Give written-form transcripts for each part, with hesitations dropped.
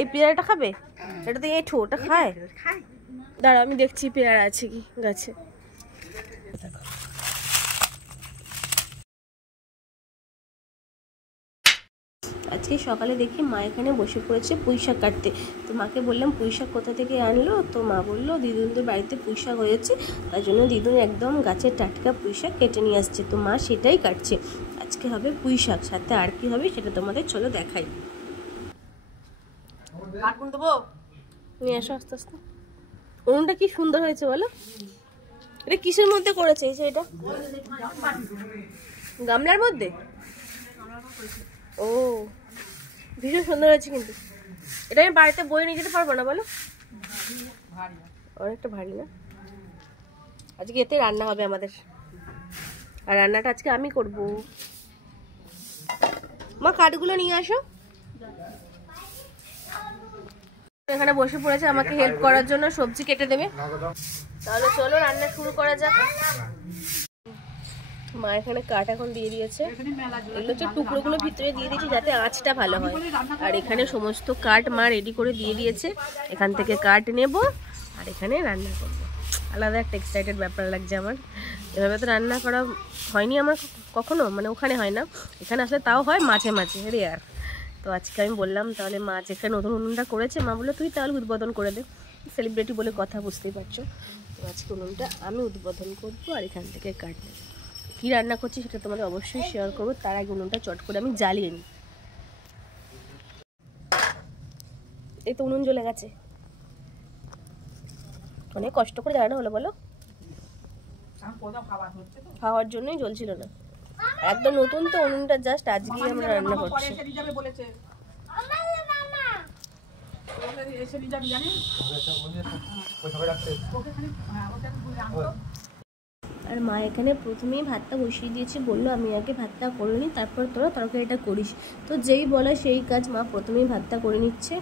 এই পেয়ারাটা খাবে? এটা তো এঁঠো, ওটা খায়? দাঁড়া আমি দেখছি পেয়ারা আছে কি গাছে। আজকে সকালে দেখি মা এখানে বসে পড়েছে পুঁইশাক কাটতে। তো মাকে বললাম পুঁইশাক কোথা থেকে আনলো? তো মা বললো দিদুনদের বাড়িতে পুঁইশাক হয়েছে, তার জন্য দিদুন একদম গাছের টাটকা পুঁইশাক কেটে নিয়ে আসছে। তো মা সেটাই কাটছে। আজকে হবে পুঁইশাক, সাথে আর কি হবে সেটা তোমাদের চলো দেখাই। কাটুন দেবো, নিয়ে আসো আস্তে আস্তে। উনুনটা কি সুন্দর হয়েছে বলো? এটা কিসের মধ্যে করেছে এটা? গামলার মধ্যে? ও ভীষণ সুন্দর হয়েছে, কিন্তু এটা আমি বাড়িতে বয়ে নিয়ে যেতে পারবো না বলো? অনেকটা ভারী না? আজকে এতে রান্না হবে আমাদের, আর রান্নাটা আজকে আমি করব। মা কাঠগুলো নিয়ে আসো। এখানে বসে পড়েছে আমাকে হেল্প করার জন্য, সবজি কেটে দেবে। তাহলে চলো রান্না শুরু করা যাক। মা এখানে কাঠ এখন দিয়ে দিয়েছে, এগুলো হচ্ছে টুকরোগুলো ভিতরে দিয়ে দিয়েছি যাতে আঁচটা ভালো হয়। আর এখানে সমস্ত কাঠ মা রেডি করে দিয়ে দিয়েছে, এখান থেকে কাঠ নেব আর এখানে রান্না করবো। আলাদা একটা এক্সাইটেড ব্যাপার লাগছে আমার। এভাবে তো রান্না করা হয়নি আমার কখনো, মানে ওখানে হয় না, এখানে আসলে তাও হয় মাঝে মাঝে রেয়ার। তো আজকে আমি বললাম তাহলে মা যেখানে নতুন উনুনটা করেছে, মা বললো তুই তাহলে উদ্বোধন করে দে, সেলিব্রিটি বলে কথা, বুঝতেই পারছো। তো আজকে উনুনটা আমি উদ্বোধন করবো আর এখান থেকে কাঠ নেব। কী রান্না করছি সেটা তোমাদের অবশ্যই শেয়ার করবো, তার আগে উনুনটা চট করে আমি জ্বালিয়ে নিই। এই তো উনুন জ্বলে গেছে, অনেক কষ্ট করে জ্বালানো হলো বলো, খাওয়ার জন্যই জ্বলছিল না। একদম নতুন তো উনুনটা, জাস্ট আজকেই আমরা রান্না করছি। আর মা এখানে প্রথমেই ভাতটা বসিয়ে দিয়েছে, বললো আমি আগে ভাতটা করে নিই তারপর তোরা তরকারিটা করিস। তো যেই বলে সেই কাজ, মা প্রথমেই ভাতটা করে নিচ্ছে।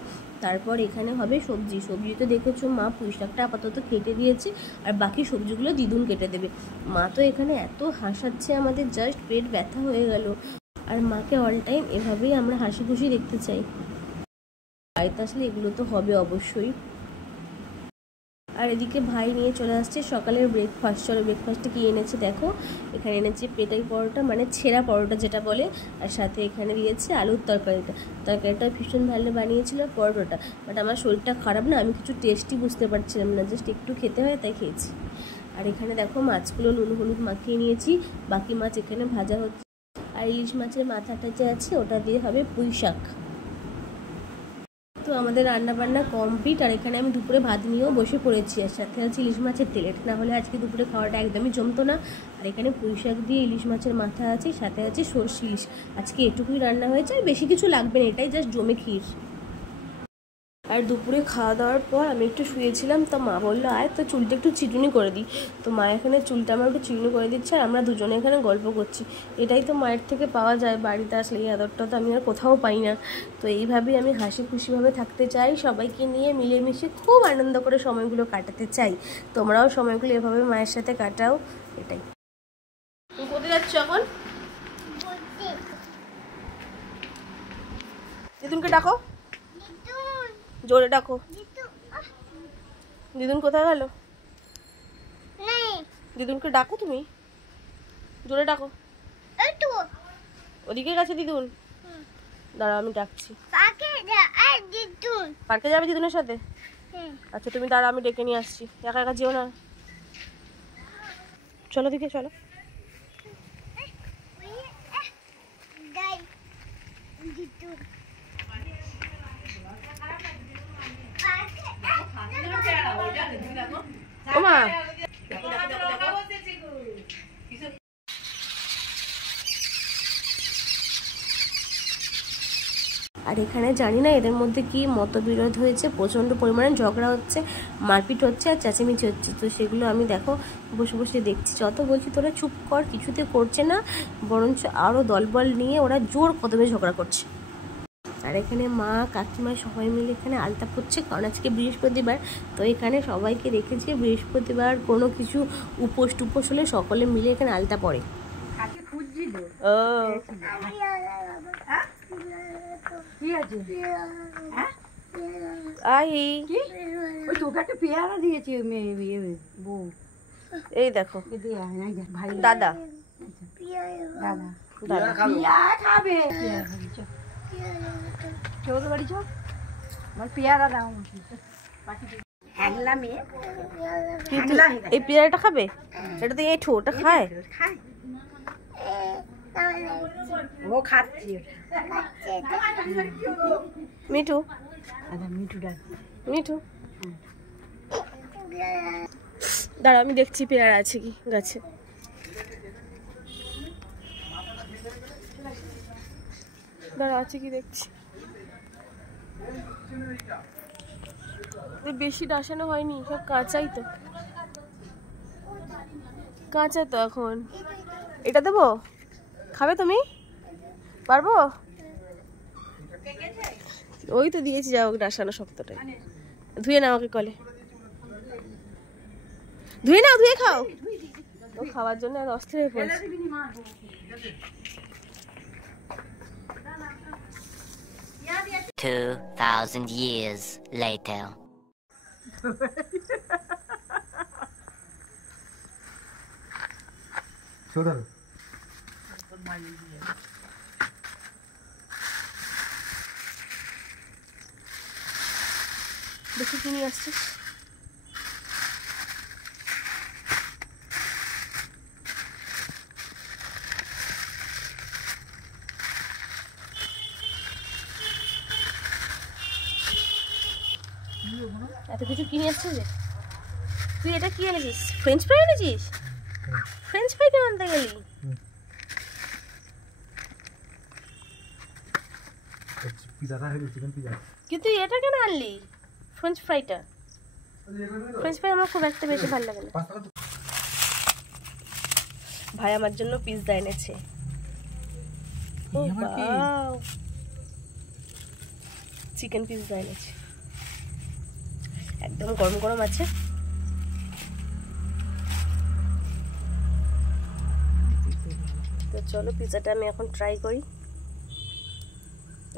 তারপর এখানে হবে সবজি। সবজি তো দেখেছো মা পুঁইশাকটা আপাতত কেটে দিয়েছে, আর বাকি সবজিগুলো দিদুন কেটে দেবে। মা তো এখানে এত হাসাচ্ছে আমাদের, জাস্ট পেট ব্যথা হয়ে গেল। আর মাকে অল টাইম এভাবেই আমরা হাসি খুশি দেখতে চাই। বাড়িতে আসলে এগুলো তো হবে অবশ্যই। আর এদিকে ভাই নিয়ে চলে আসছে সকালের ব্রেকফাস্ট। চলো ব্রেকফাস্টে কী এনেছে দেখো। এখানে এনেছে পেটাই পরোটা, মানে ছেঁড়া পরোটা যেটা বলে, আর সাথে এখানে দিয়েছে আলুর তরকারিটা ভীষণ ভালো বানিয়েছিল পরোটাটা। বাট আমার শরীরটা খারাপ না, আমি কিছু টেস্টই বুঝতে পারছিলাম না, জাস্ট একটু খেতে হয় তাই খেয়েছি। আর এখানে দেখো মাছগুলো নুন হলুদ মাখিয়ে নিয়েছি, বাকি মাছ এখানে ভাজা হচ্ছে। আর ইলিশ মাছের মাথাটা যে আছে ওটা দিয়ে হবে পুঁইশাক। তো আমাদের রান্নাবান্না কমপ্লিট, আর এখানে আমি দুপুরে ভাত নিয়েও বসে পড়েছি, আর সাথে আছে ইলিশ মাছের তেলেট, না হলে আজকে দুপুরে খাওয়াটা একদমই জমতো না। আর এখানে পুঁইশাক দিয়ে ইলিশ মাছের মাথা আছে, সাথে আছে সরষে ইলিশ। আজকে এটুকুই রান্না হয়েছে, আর বেশি কিছু লাগবে না, এটাই জাস্ট জমে ক্ষীর। আর দুপুরে খাওয়া দাওয়ার পর আমি একটু শুয়েছিলাম, তো মা বললো আয় তো চুলটা একটু চিটুনি করে দিই। তো মা এখানে চুলটা আমার একটু চিটুনি করে দিচ্ছে, আর আমরা দুজনে এখানে গল্প করছি। এটাই তো মায়ের থেকে পাওয়া যায়, বাড়িতে আসলে এই আদরটা তো আমি আর কোথাও পাই না। তো এইভাবেই আমি হাসি খুশিভাবে থাকতে চাই, সবাইকে নিয়ে মিলেমিশে খুব আনন্দ করে সময়গুলো কাটাতে চাই। তোমরাও সময়গুলো এভাবে মায়ের সাথে কাটাও, এটাই। তুমি কোথায় যাচ্ছ এখন? দিদুনকে ডাকো, জোরে ডাকো। দিদুন কোথায় গেল? দিদুনকে ডাকো, তুমি জোরে ডাকো। ওদিকে গেছে দিদুন, দাঁড়াও আমি ডাকছি। পার্কে যাবে দিদুনের সাথে? আচ্ছা তুমি দাঁড়াও, আমি ডেকে নিয়ে আসছি, একা একা যেও না। চলো দিকে চলো। ওমা আর এখানে জানি না এদের মধ্যে কি মতবিরোধ হয়েছে, প্রচণ্ড পরিমাণে ঝগড়া হচ্ছে, মারপিট হচ্ছে আর চেঁচামেচি হচ্ছে। তো সেগুলো আমি দেখো বসে বসে দেখছি, যত বলছি তোরা চুপ কর, কিছুতে করছে না, বরঞ্চ আরও দলবল নিয়ে ওরা জোর কদমে ঝগড়া করছে। আর এখানে মা কাকিমা সবাই মিলে এখানে আলতা পড়ছে, কারণ আজকে বৃহস্পতিবার। তো এখানে সবাইকে রেখেছে, বৃহস্পতিবার কোনো কিছু উপোস টুপোস হলে সকলে মিলে এখানে আলতা পড়ে। ও কি আছে? হ্যাঁ আই কি ওই তোকে একটা পেয়ারা দিয়েছে মেয়ে বউ। এই দেখো ভাই দাদা দাদা দাদা পেয়ারা খাবে। চৌদ্দ বাড়ি চো আমার পেয়ারা দাও। হ্যাংলা মেয়ে কিন্তু এই পেয়ারাটা খাবে? এটা তো এঁঠো, ওটা খায়? খায় ও খাচ্ছে। মিঠু আচ্ছা মিঠু ডাক মিঠু দাঁড়া, আমি দেখছি পেয়ারা আছে কি গাছে। দাঁড়া, আছে কি দেখছি। বেশি ডাসানো হয়নি, সব কাঁচাই তো, কাঁচা তো এখন। এটা দেবো, খাবে তুমি? পারবো? ওই তো দিয়েছি, যাও ডাসানো শক্তটাই। ধুয়ে নাও আমাকে কলে, ধুয়ে নাও, ধুয়ে খাও। ও খাওয়ার জন্য আর অস্থির হয়ে পড়েছে। 2,000 years later. দেখি কি নিয়ে আসছিস। এত কিছু কিনে আসছিস যে তুই? এটা কি এনেছিস? ফ্রেঞ্চ ফ্রাই এনেছিস? ফ্রেঞ্চ ফ্রাই কেন আনতে গেলি? কিন্তু এটা কেন আনলি ফ্রেঞ্চ ফ্রাইটা? ফ্রেঞ্চ ফ্রাই আমার খুব একটা বেশি ভালো লাগে না। ভাই আমার জন্য পিৎজা এনেছে। চিকেন পিৎজা এনেছে, একদম গরম গরম আছে। তো চলো পিৎজাটা আমি এখন ট্রাই করি।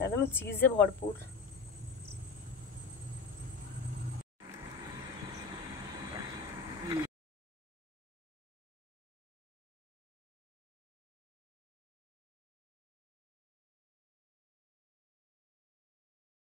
একদম চিজে ভরপুর।